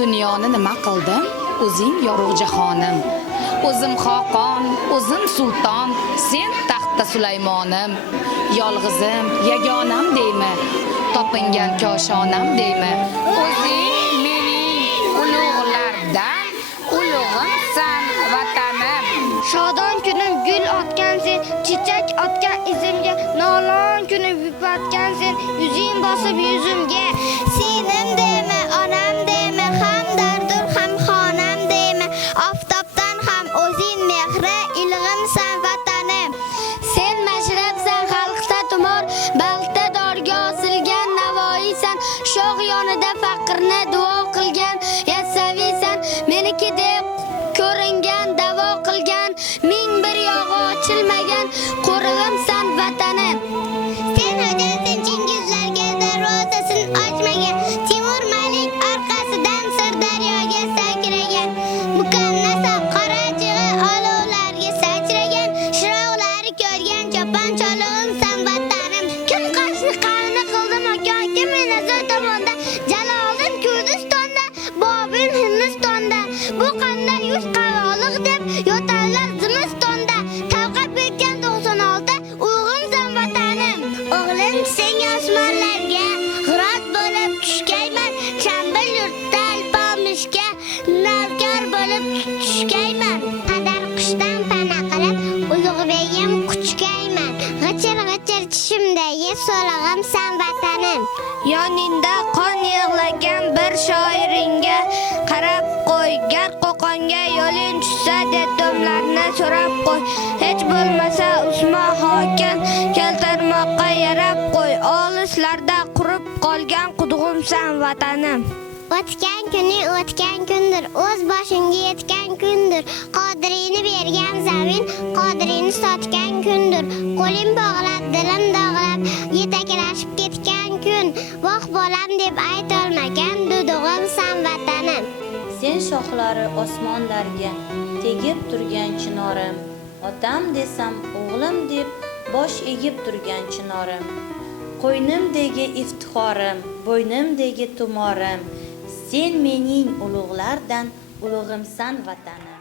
Dunyoni nima qildim? O'zing yorug' jahonim. O'zim xoqon, o'zim sulton, sen taxtda Sulaymonim. Yolg'izim, yagonam deymi? Topingan koshonam deymi? O'zing mening ulug'lardan ulug'imsan vatanim. Shodon kunim gul otgan sen, chechak otgan izimga, nolon kunim yupatgan sen, yuzing bosib yuzimga. Senim deymi, onam deymi, ham dardur, ham xonam deymi, oftobdan ham o'zing mehri, ilg'imsan vatanim. Sen mashrabsan, xalqda tumor, balta dorga osilgan navoiysan, shoh yonida faqirni duo qilgan yassaviysan, meniki deb ko'ringan davo qilgan, ming bir yog'i ochilmagan qo'rig'imsan vatanim. Sen hojasin Chingizlarga darvozasin ochmagan, Timur Malik orqasidan Sirdaryoga sakragan, Muqannasa qorachig'i olovlarga sachragan, shirovlari ko'rgan cho'pon cholig'imsan vatanim. Kim qoshni qavni qildi makon, kim meni zo'r tomonda, Jaloliddin Kurdistonda, Bobil Hindistonda, bu qanday yuz qavoliq deb yo'tallar zimistonda, tavqab ketgan 96 uyg'imsan vatanim. O'g'lim sen osmonlarga g'irot bo'lib tushgayman, Chambil yurtda alpomishga navkar bo'lib tushgayman, qadar qushdan pana qilib ulug'begim quchgayman, g'ichir g'ichir tishimdagi so'lig'imsan vatanim. Yoningda qon yig'lagan bir shoiringga qarab qo'y, gar qo'qonga yo'ling tushsa detomlarni so'rab qo'y, hech bo'lmasa Usmon hokim keltirmoqqa yarab qo'y, olislarda qurib qolgan qudug'imsan vatanim. O'tgan kuni o'tgan kundir, o'z boshingga yetgan kundir, Qodiriyni bergan zamin, Qodiriyni sotgan kundir, qo'lim bog'lab, dilim dog'lab, yetaklashib ketgan kun, voh bolam deb aytolmagan dudug'imsan vatanim. Sen shoxlari osmonlarga tegib turgan chinorim, otam desam o'g'lim deb bosh egib turgan chinorim, qo'ynimdagi iftixorim, bo'ynimdagi tumorim, sen mening ulug'lardan ulug'imsan vatanim.